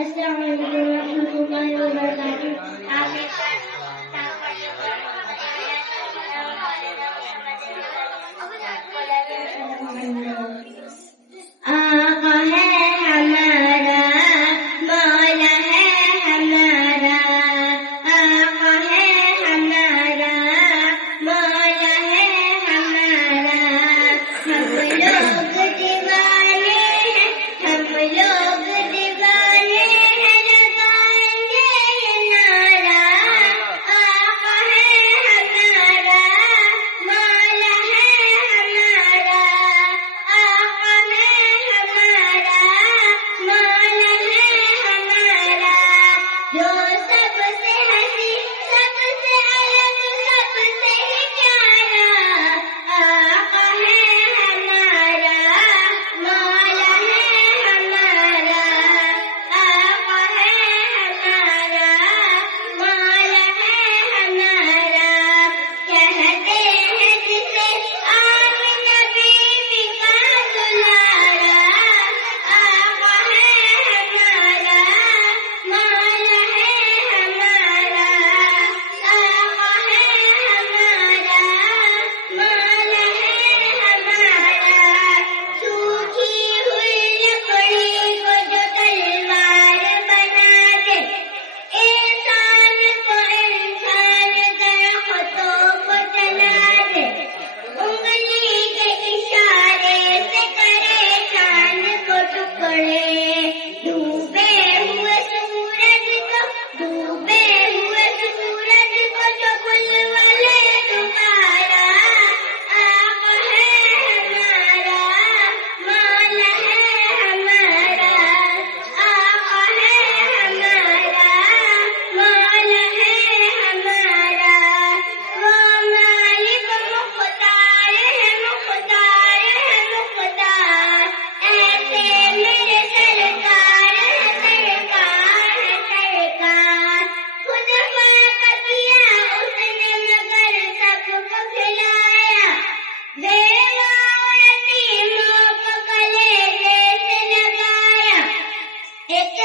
السلام علیکم ورحمۃ اللہ وبرکاتہ. آقا ہے ہمارا، مولا ہے ہمارا، آقا ہے ہمارا، مولا ہے ہمارا. ہم لوگ دیوانے ہیں، ہم لوگ دیوانے ہیں، لگائیں گے یہ نعرہ. آقا ہے ہمارا، مولا ہے ہمارا، آقا ہے ہمارا، مولا ہے ہمارا. جو سب سے ہنسی، سب سے الگ، سب سے ہی پیارا. آقا ہے ہمارا، مولا ہے ہمارا، آقا ہے ہمارا، مولا ہے ہمارا. کہتے ہیں جسے آمنہ بیوی کا دلارا. آقا ہے ہمارا، مولا ہے ہمارا، آقا ہے ہمارا، مولا ہے ہمارا. سوکھی ہوئی لکڑی کو جو تلوار بنا دے، انسان کو انسان درختوں کو جلا دے. انگلی کے اشارے سے کرے چاند کو ٹکڑے. ڈوبے ہوئے سورج کو، ڈوبے ہوئے سورج کو جو بلبلے پکارا. آقا ہے ہمارا، مولا ہے ہمارا، آقا ہے ہمارا، مولا ہے ہمارا. وہ مالک مختار ہے، مختار ہے، مختار. ایسے میرے سرکار ہے، سرکار ہے، سرکار. خود خلق کیا اس نے مگر سب کو کھلایا. بیوہ اور یتیموں کو کلیجے سے لگایا. ایک